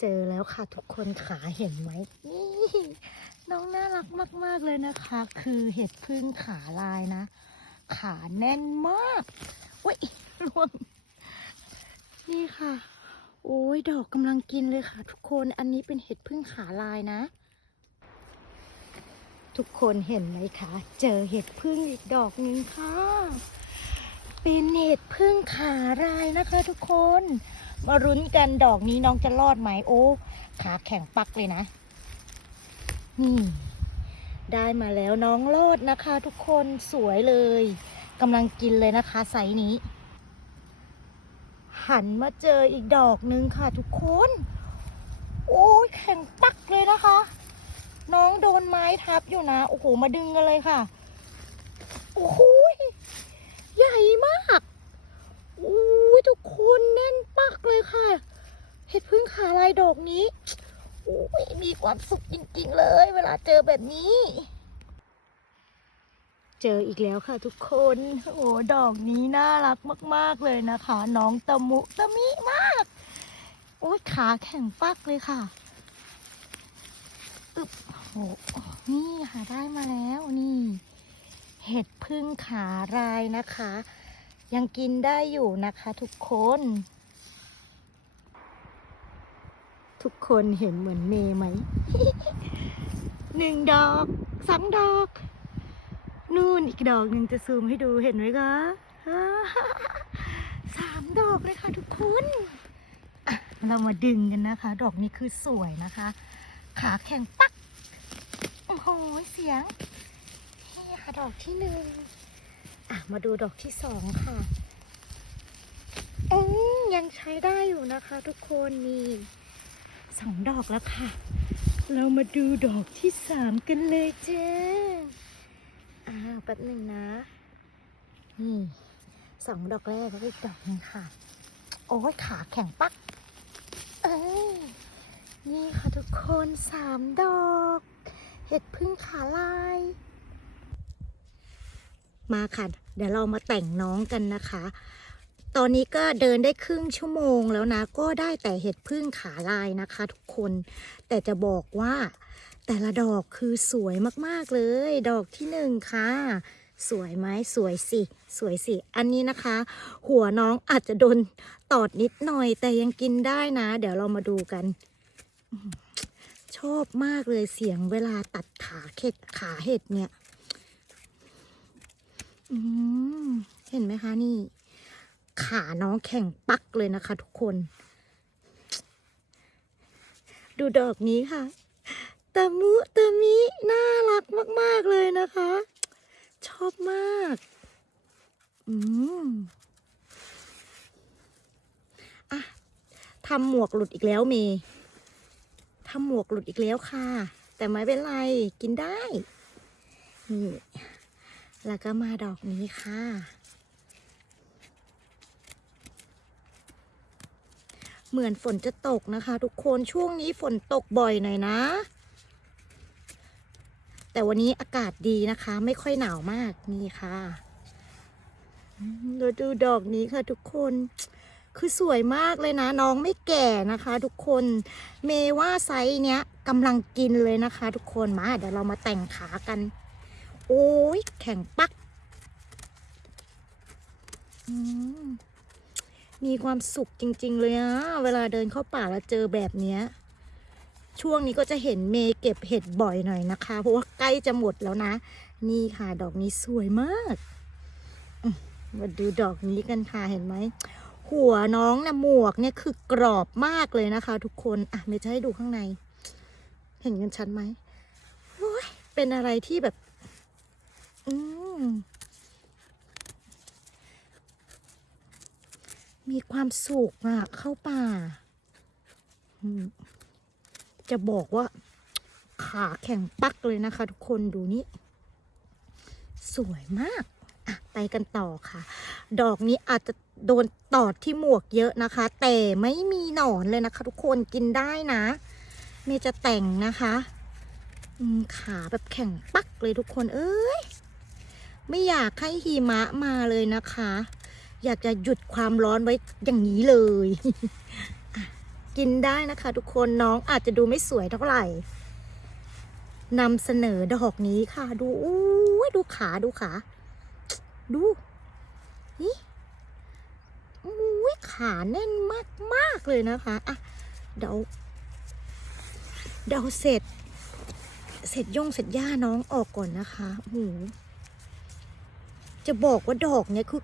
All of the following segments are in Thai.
เจอแล้วค่ะทุกคนขาเห็นไหมนี่น้องน่ารักมาก ๆ เลยนะคะ คือเห็ดพึ่งขาลายนะ ขาแน่นมากอุ้ยร่วงนี่ค่ะ โอ้ยดอกกำลังกินเลยค่ะทุกคนอันนี้เป็นเห็ดพึ่งขาลายนะ ทุกคนเห็นไหมคะ เจอเห็ดพึ่งอีกดอกหนึงค่ะ เป็นเห็ดพึ่งขาลายนะคะ ทุกคน มารุ้นกันดอกนี้น้องจะรอดไหมโอ้ขาแข็งปักเลยนะนี่ได้มาแล้วน้องรอดนะคะ ทุกคนสวยเลยกำลังกินเลยนะคะไซนี้ หันมาเจออีกดอกนึงค่ะ ทุกคน โอ้ยแข็งปักเลยนะคะ น้องโดนไม้ทับอยู่นะ โอ้โหมาดึงกันเลยค่ะ โอ้โหยใหญ่ ยทุกคนแน่นปักเลยค่ะ เห็ดพึ่งขาลายดอกนี้โอ้ยมีความสุขจริงๆเลย เวลาเจอแบบนี้ เจออีกแล้วค่ะทุกคน โอ้ดอกนี้น่ารักมาก ๆเลยนะคะ น้องตะมุตะมิมากโอ้ยขาแข็งปักเลยค่ะอึบโอ้นี่ค่ะได้มาแล้วนี่ เห็ดพึ่งขาลายนะคะ ยังกินได้อยู่นะคะทุกคน ทุกคนเห็นเหมือนเมย์ไหมหนึ่งดอกสองดอก นู่นอีกดอกหนึ่งจะซูมให้ดูเห็นไหมคะอ่าสามดอกเลยค่ะทุกคนอะเรามาดึงกันนะคะ ดอกนี้คือสวยนะคะ ขาแข็งปัก โอ้โหเสียงนี่ค่ะดอกที่หนึ่ง อะ มาดูดอกที่สองค่ะอืมยังใช้ได้อยู่นะคะ ทุกคนนี่สองดอกแล้วค่ะ เรามาดูดอกที่สามกันเลยจ้าอ้าวแป๊บหนึ่งนะนี่สองดอกแรกแล้วก็อีกดอกหนึ่งค่ะ โอ้ยขาแข็งปัก เอ้ยนี่ค่ะทุกคนสามดอก เห็ดพึ่งขาลาย มาค่ะ เดี๋ยวเรามาแต่งน้องกันนะคะ ตอนนี้ก็เดินได้ครึ่งชั่วโมงแล้วนะ ก็ได้แต่เห็ดพึ่งขาลายนะคะ ทุกคน แต่จะบอกว่า แต่ละดอกคือสวยมากๆเลย ดอกที่หนึ่งค่ะ สวยไหมสวยสิ สวยสิ อันนี้นะคะ หัวน้องอาจจะโดนตอดนิดหน่อย แต่ยังกินได้นะ เดี๋ยวเรามาดูกันชอบมากเลยเสียงเวลาตัดขาเห็ดขาเห็ดเนี่ย เห็นไหมคะนี่ ขาน้องแข็งปักเลยนะคะ ทุกคน ดูดอกนี้ค่ะตะมุตะมิน่ารักมาก ๆ เลยนะคะ ชอบมาก อืมอะทำหมวกหลุดอีกแล้วเมย์ทำหมวกหลุดอีกแล้วค่ะ แต่ไม่เป็นไรกินได้นี่ แล้วก็มาดอกนี้ค่ะ เหมือนฝนจะตกนะคะ ทุกคนช่วงนี้ฝนตกบ่อยหน่อยนะ แต่วันนี้อากาศดีนะคะ ไม่ค่อยหนาวมากนี่ค่ะเราดูดอกนี้ค่ะทุกคนคือสวยมากเลยนะ น้องไม่แก่นะคะ ทุกคนเมว่าไซส์เนี้ยกำลังกินเลยนะคะ ทุกคนมาเดี๋ยวเรามาแต่งขากัน โอ้ยแข็งปักมีความสุขจริง ๆ เลยอะเวลาเดินเข้าป่าแล้วเจอแบบเนี้ย ช่วงนี้ก็จะเห็นเมย์เก็บเห็ดบ่อยหน่อยนะคะ เพราะว่าใกล้จะหมดแล้วนะ นี่ค่ะดอกนี้สวยมาก มาดูดอกนี้กันค่ะเห็นไหม หัวน้องนะหมวกเนี่ยคือกรอบมากเลยนะคะ ทุกคน อะเมย์จะให้ดูข้างใน เห็นกันชัดไหมโอ้ยเป็นอะไรที่แบบ อืมมีความสุขอะเข้าป่า จะบอกว่า ขาแข็งปักเลยนะคะ ทุกคนดูนี่ สวยมากอะไปกันต่อค่ะ ดอกนี้อาจจะโดนตอดที่หมวกเยอะนะคะ แต่ไม่มีหนอนเลยนะคะ ทุกคนกินได้นะเมย์จะแต่งนะคะขาแบบแข็งปักเลยทุกคนเอ้ย ไม่อยากให้หิมะมาเลยนะคะ อยากจะหยุดความร้อนไว้อย่างนี้เลย กินได้นะคะทุกคนน้องอาจจะดูไม่สวยเท่าไหร่นำเสนอดอกนี้ค่ะ ดูอู้ดูขาดูขา ดูนี่อุ้ขาแน่นมากมากๆเลยนะคะอะเดาเดาเสร็จ เสร็จย่งเสร็จย่าน้องออกก่อนนะคะโอ้โห จะบอกว่าดอกเนี่ยคือ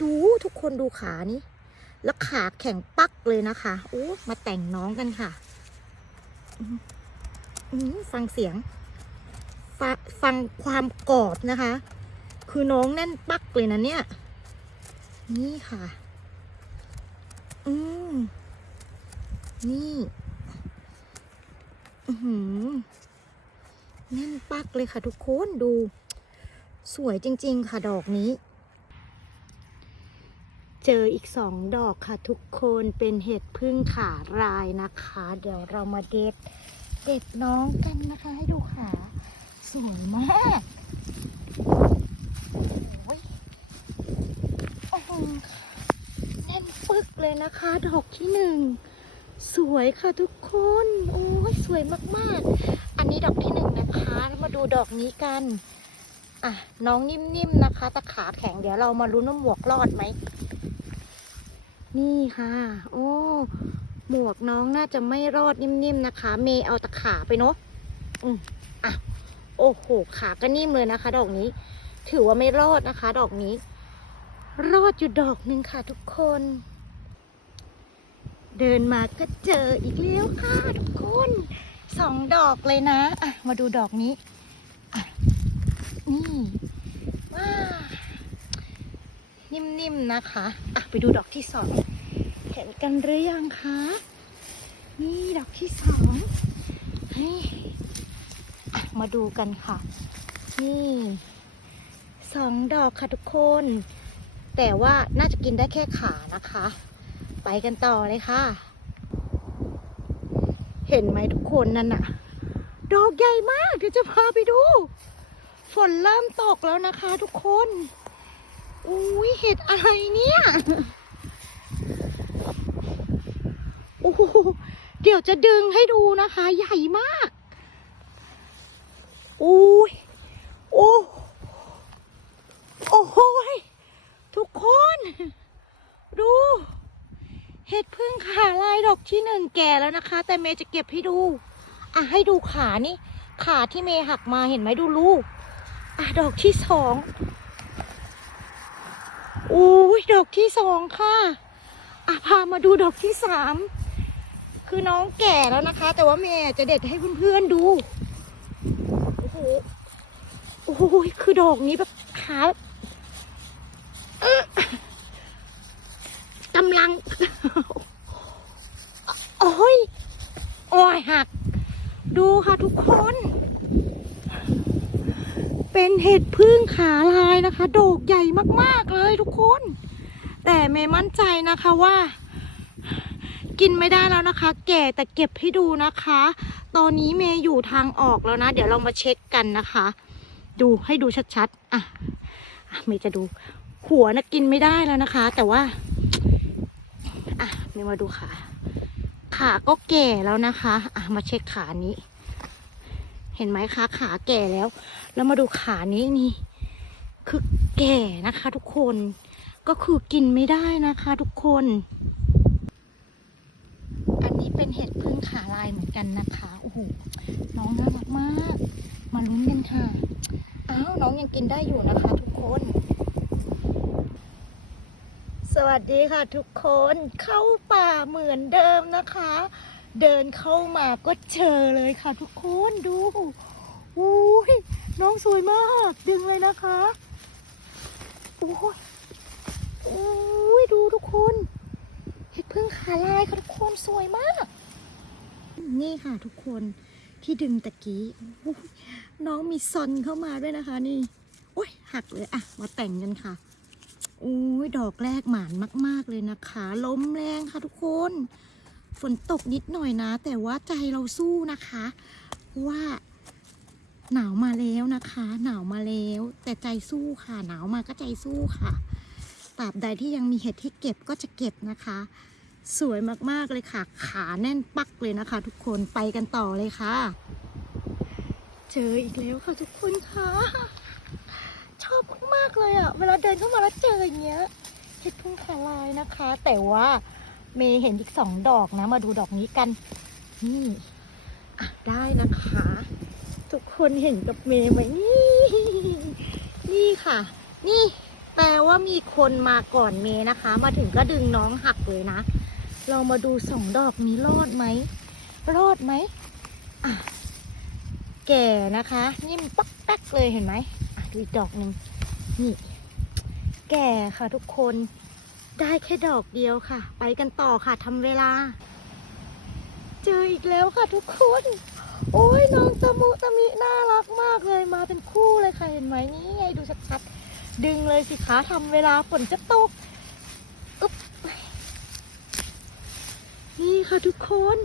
ดูทุกคนดูขานี้แล้วขาแข็งปักเลยนะคะโอ้มาแต่งน้องกันค่ะฟังเสียงฟฟังความกรอบนะคะ คือน้องแน่นปักเลยนะเนี่ย นี่ค่ะ อืมนี่อือหือแน่นปักเลยค่ะทุกคนดู สวยจริง ๆ ค่ะดอกนี้ เจออีกสองดอกค่ะทุกคนเป็นเห็ดพึ่งขาลายนะคะ เดี๋ยวเรามาเด็ดเด็ดน้องกันนะคะ ให้ดูขาสวยมากโอ้โอ้โหแน่นปึกเลยนะคะ ดอกที่หนึ่งสวยค่ะทุกคน โอ้ยสวยมากๆ อันนี้ดอกที่หนึ่งนะคะ มาดูดอกนี้กัน อะน้องนิ่มๆนะคะตะขาแข็งเดี๋ยวเรามาลุ้นว่าหมวกรอดไหม นี่ค่ะ โอ้หมวกน้องน่าจะไม่รอดนิ่มๆนะคะ เมย์เอาตะขาไปเนาะอืมอะโอ้โหขาก็นิ่มเลยนะคะ ดอกนี้ ถือว่าไม่รอดนะคะ ดอกนี้ รอดอยู่ดอกหนึ่งค่ะทุกคน เดินมาก็เจออีกแล้วค่ะทุกคนสองดอกเลยนะ อะ มาดูดอกนี้ ว้านิ่มๆนะคะอะไปดูดอกที่สองเห็นกันหรือยังคะ นี่ดอกที่สองนี่มาดูกันค่ะ นี่สองดอกค่ะทุกคน แต่ว่าน่าจะกินได้แค่ขานะคะ ไปกันต่อเลยค่ะ เห็นไหมทุกคนนั่นน่ะ ดอกใหญ่มาก เดี๋ยวจะพาไปดู ฝนเริ่มตกแล้วนะคะทุกคน อุ้ยเห็ดอะไรเนี่ย โอ้โห เดี๋ยวจะดึงให้ดูนะคะ ใหญ่มาก อุ้ย โอ้โอ้โหทุกคน ดู เห็ดพึ่งขาลายดอกที่หนึ่งแก่แล้วนะคะ แต่เมย์จะเก็บให้ดู อะให้ดูขานี่ ขาที่เมย์หักมาเห็นไหมดูลูก อะดอกที่สองอุ้ยดอกที่สองค่ะอะพามาดูดอกที่สามคือน้องแก่แล้วนะคะ แต่ว่าแม่จะเด็ดให้เพื่อนๆดู โอ้โหโอ้ยคือดอกนี้แบบขาแบบกำลัง โอ้ยโอ้ยหัก ดูค่ะทุกคน เป็นเห็ดพึ่งขาลายนะคะ โดกใหญ่มากๆเลยทุกคน แต่เมย์มั่นใจนะคะว่า กินไม่ได้แล้วนะคะ แก่แต่เก็บให้ดูนะคะ ตอนนี้เมย์อยู่ทางออกแล้วนะ เดี๋ยวเรามาเช็คกันนะคะ ดูให้ดูชัดๆอะอะเมย์จะดูหัวนะกินไม่ได้แล้วนะคะ แต่ว่า อะเมย์มาดูขาขาก็แก่แล้วนะคะ อะมาเช็คขานี้ เห็นไหมคะขาแก่แล้ว แล้วมาดูขานี้นี่ คือแก่นะคะทุกคน ก็คือกินไม่ได้นะคะทุกคน อันนี้เป็นเห็ดพึ่งขาลายเหมือนกันนะคะ โอ้โห น้องน่ารักมาก มาลุ้นกันค่ะ อ้าวน้องยังกินได้อยู่นะคะทุกคน สวัสดีค่ะทุกคน เข้าป่าเหมือนเดิมนะคะ เดินเข้ามาก็เจอเลยค่ะทุกคนดูอุ้ยน้องสวยมาก ดึงเลยนะคะโอ้ยโอ้ยดูทุกคนเห็ดพึ่งขาลายค่ะทุกคนสวยมาก นี่ค่ะทุกคนที่ดึงตะกี้น้องมีซอนเข้ามาด้วยนะคะ นี่โอ้ยหักเลยอะมาแต่งกันค่ะโอ้ยดอกแรกหมานมาก ๆเลยนะคะ ล้มแรงค่ะทุกคน ฝนตกนิดหน่อยนะ แต่ว่าใจเราสู้นะคะเพราะว่าหนาวมาแล้วนะคะ หนาวมาแล้ว แต่ใจสู้ค่ะ หนาวมาก็ใจสู้ค่ะตราบใดที่ยังมีเห็ดที่เก็บก็จะเก็บนะคะ สวยมากๆเลยค่ะ ขาแน่นปักเลยนะคะ ทุกคนไปกันต่อเลยค่ะ เจออีกแล้วค่ะทุกคนค่ะ ชอบมากๆเลยอะ่ะ เวลาเดินเข้ามาแล้วเจออย่างเงี้ยเห็ดพึ่งขาลายนะคะ แต่ว่า เมย์เห็นอีกสองดอกนะ มาดูดอกนี้กัน นี่อะได้นะคะ ทุกคนเห็นกับเมย์ไหมนี่ นี่ค่ะ นี่แปลว่ามีคนมาก่อนเมย์นะคะ มาถึงก็ดึงน้องหักเลยนะ เรามาดูสองดอกนี้รอดไหม รอดไหมอะแก่นะคะนิ่มปักแป๊กเลยเห็นไหมอะดูอีกดอกหนึ่งนี่ แก่ค่ะทุกคน ได้แค่ดอกเดียวค่ะ ไปกันต่อค่ะทำเวลา เจออีกแล้วค่ะทุกคน โอ้ยน้องตะมุตะมิน่ารักมากเลยมาเป็นคู่เลยค่ะเห็นไหมนี่ไงดูชัดๆ ดึงเลยสิคะทำเวลาฝนจะตกอุ๊บนี่ค่ะทุกคน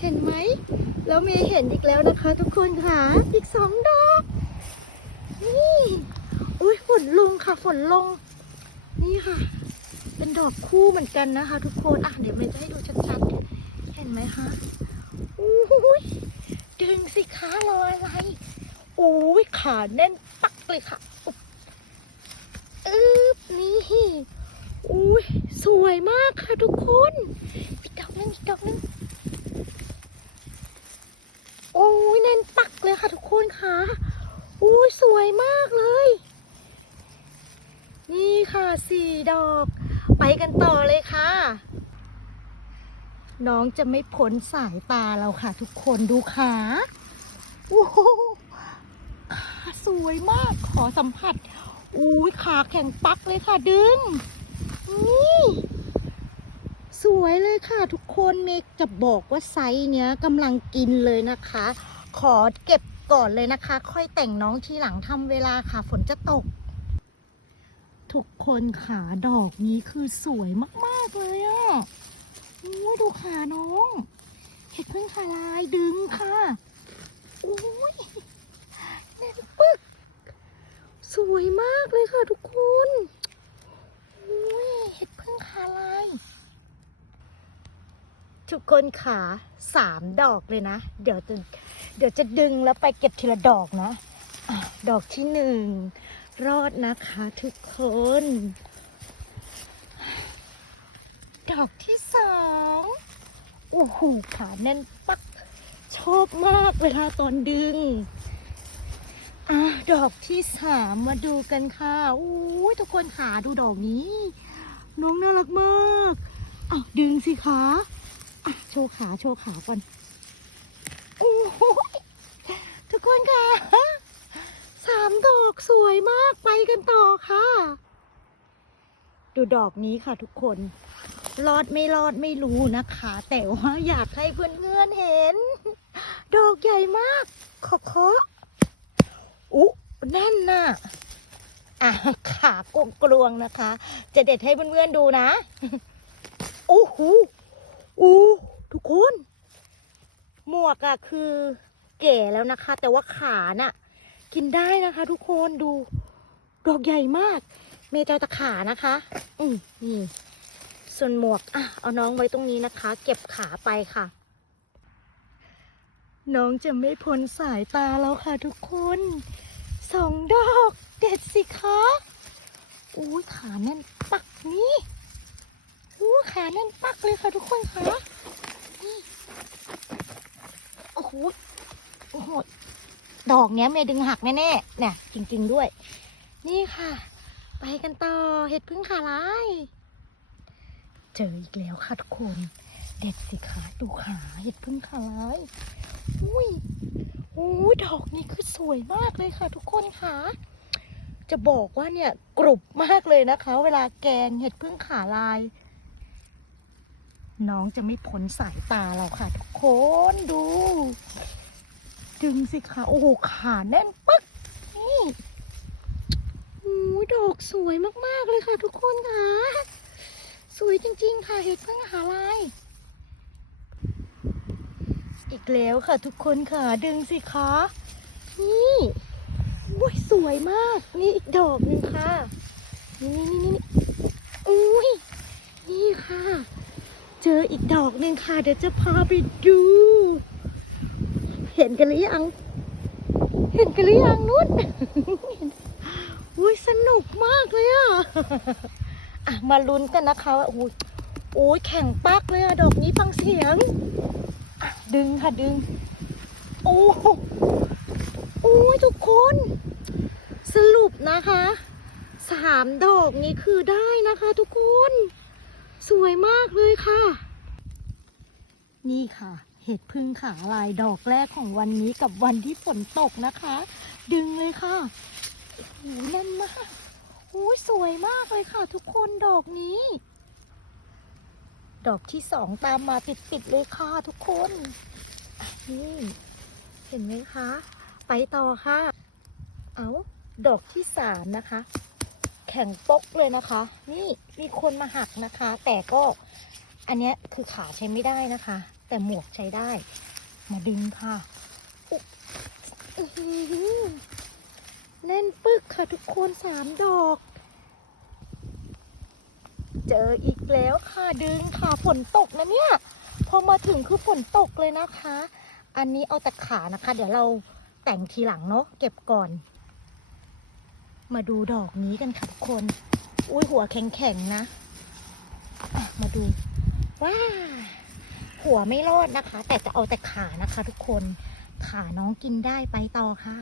เห็นไหมแล้วเมย์เห็นอีกแล้วนะคะ ทุกคนค่ะ อีกสองดอกนี่อุ้ยฝนลงค่ะฝนลง นี่ค่ะ เป็นดอกคู่เหมือนกันนะคะ ทุกคน อะเดี๋ยวเมย์จะให้ดูชัดๆ เห็นไหมคะอุ้ยดึงสิคะรออะไรอุ้ยขาแน่นปักเลยค่ะอุ๊บอึ๊บนี่อุ้ยสวยมากค่ะทุกคนอีกดอกหนึงอีกดอกหนึงโอ้ยแน่นปักเลยค่ะทุกคนค่ะโอ้ยสวยมากเลย นี่ค่ะสี่ดอก ไปกันต่อเลยค่ะ น้องจะไม่พ้นสายตาเราค่ะ ทุกคนดูขาโอ้โหขาสวยมาก ขอสัมผัสอุ้ยขาแข็งปักเลยค่ะ ดึง นี่ สวยเลยค่ะทุกคนเมกจะบอกว่าไซส์เนี้ยกำลังกินเลยนะคะ ขอเก็บก่อนเลยนะคะ ค่อยแต่งน้องทีหลังทำเวลาค่ะ ฝนจะตก ทุกคนขาดอกนี้คือสวยมาก ๆ เลยอะ่ะโอ้ดูขาน้อง เห็ดพึ่งขาลายดึงค่ะโอ้ยแน่นปึก สวยมากเลยค่ะทุกคนโอ้ยเห็ดพึ่งขาลาย ทุกคนขาสามดอกเลยนะ เดี๋ยวจะเดี๋ยวจะดึงแล้วไปเก็บทีละดอกนะอะดอกที่หนึ่ง รอดนะคะทุกคน ดอกที่สองโอ้โหขาแน่นปัก ชอบมากเวลาตอนดึงอะดอกที่สามมาดูกันค่ะอู้ยทุกคนขาดูดอกนี้ น้องน่ารักมากอาดึงสิคะอะโชว์ขาโชว์ขาก่อนโอ้โหทุกคนค่ะ สามดอกสวยมากไปกันต่อค่ะ ดูดอกนี้ค่ะทุกคน รอดไม่รอดไม่รู้นะคะ แต่ว่าอยากให้เพื่อนๆเห็น ดอกใหญ่มาก ขอเคาะอุ๊แน่นน่ะอะขากลวงกลวงๆนะคะ จะเด็ดให้เพื่อนๆดูนะโอ้โหอู้ทุกคน หมวกอะคือแก่แล้วนะคะ แต่ว่าขาน่ะ กินได้นะคะ ทุกคนดู ดอกใหญ่มาก เมย์จอาตะขานะคะ อืมนี่ ส่วนหมวกอะเอาน้องไว้ตรงนี้นะคะ เก็บขาไปค่ะ น้องจะไม่พ้นสายตาแล้วค่ะ ทุกคนสองดอกเด็ดสิคะอุ้ยขาแน่นปักนี่อู้ขาแน่นปักเลยค่ะทุกคนคะนี่โอ้โหโอ้โห ดอกเนี้ยเมย์ดึงหักแน่ๆเนี่ยจริง ๆด้วย นี่ค่ะ ไปกันต่อเห็ดพึ่งขาลาย เจออีกแล้วค่ะทุกคน เด็ดสิคะดูขาเห็ดพึ่งขาลายอุ้ยโอ้ดอกนี้คือสวยมากเลยค่ะ ทุกคนค่ะ จะบอกว่าเนี่ยกรุบมากเลยนะคะ เวลาแกงเห็ดพึ่งขาลาย น้องจะไม่พ้นสายตาเราค่ะ ทุกคนดู ดึงสิคะโอ้โหขาแน่นปึ๊กนี่โอ้ยดอกสวยมาก ๆ เลยค่ะทุกคนค่ะ สวยจริง ๆ ค่ะเห็ดพึ่งหาลายอีกแล้วค่ะทุกคนค่ะ ดึงสิคะนี่โอ้ยสวยมาก นี่อีกดอกหนึ่งค่ะนี่นี่นี่นี่อุ้ยนี่ค่ะ เจออีกดอกหนึ่งค่ะ เดี๋ยวจะพาไปดู เห็นกันหรือยัง เห็นกันหรือยังนุชอุ้ยสนุกมากเลยอะอะมาลุ้นกันนะคะว่าอุ้ยโอ้ยแข่งปักเลยอะดอกนี้ฟังเสียงอะดึงค่ะดึง โอ้โหโอ้ยทุกคน สรุปนะคะสามดอกนี้คือได้นะคะ ทุกคน สวยมากเลยค่ะ นี่ค่ะ เห็ดพึ่งขาลายดอกแรกของวันนี้กับวันที่ฝนตกนะคะ ดึงเลยค่ะโอ้โหแน่นมากโอ้ยสวยมากเลยค่ะ ทุกคนดอกนี้ ดอกที่สองตามมาติดๆเลยค่ะทุกคนนี่เห็นไหมคะ ไปต่อค่ะ เอาดอกที่สามนะคะ แข็งปกเลยนะคะ นี่มีคนมาหักนะคะ แต่ก็อันนี้คือขาใช้ไม่ได้นะคะ แต่หมวกใช้ได้ มาดึงค่ะแน่นปึกค่ะทุกคนสามดอก เจออีกแล้วค่ะดึงค่ะฝนตกนะเนี่ย พอมาถึงคือฝนตกเลยนะคะ อันนี้เอาแต่ขานะคะ เดี๋ยวเราแต่งทีหลังเนาะเก็บก่อน มาดูดอกนี้กันค่ะทุกคน อุ้ยหัวแข็งๆนะะมาดู ว้า หัวไม่รอดนะคะ แต่จะเอาแต่ขานะคะ ทุกคนขาน้องกินได้ไปต่อค่ะ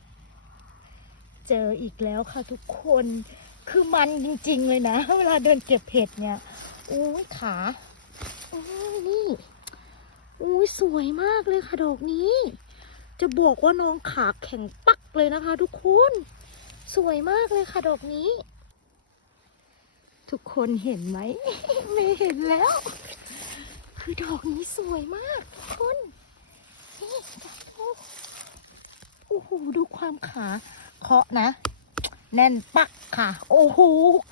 เจออีกแล้วค่ะทุกคนคือมันจริง ๆ เลยนะ เวลาเดินเก็บเห็ดเนี่ยอุ้ยขาอุ้นี่อุ้ยสวยมากเลยค่ะดอกนี้ จะบอกว่าน้องขาแข็งปักเลยนะคะ ทุกคนสวยมากเลยค่ะดอกนี้ ทุกคนเห็นไหม ไม่เห็นแล้ว คือดอกนี้สวยมากทุกคนนี่โอ้โหดูความขาเคาะนะ แน่นปักค่ะ โอ้โห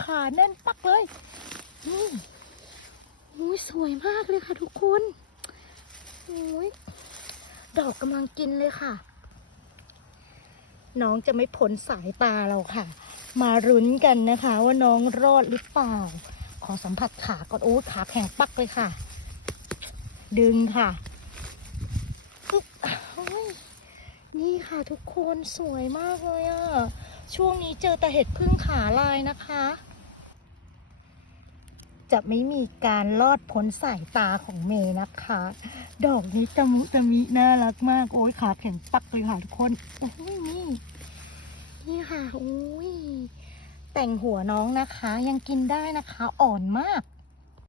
ขาแน่นปักเลยนี่โอ้ยสวยมากเลยค่ะทุกคนโอ้ยดอกกำลังกินเลยค่ะ น้องจะไม่พ้นสายตาเราค่ะ มารุ้นกันนะคะ ว่าน้องรอดหรือเปล่า ขอสัมผัสขาก่อนโอ้ขาแข็งปักเลยค่ะ ดึงค่ะนี่ค่ะทุกคนสวยมากเลยอะ่ะ ช่วงนี้เจอแต่เห็ดพึ่งขาลายนะคะ จะไม่มีการลอดพ้นสายตาของเมย์นะคะ ดอกนี้ตะมุตะมิน่ารักมาก โอ้ยขาแข็งปักเลยค่ะทุกคนโอ้ยนี่นี่ค่ะโอ้ยแต่งหัวน้องนะคะ ยังกินได้นะคะ อ่อนมาก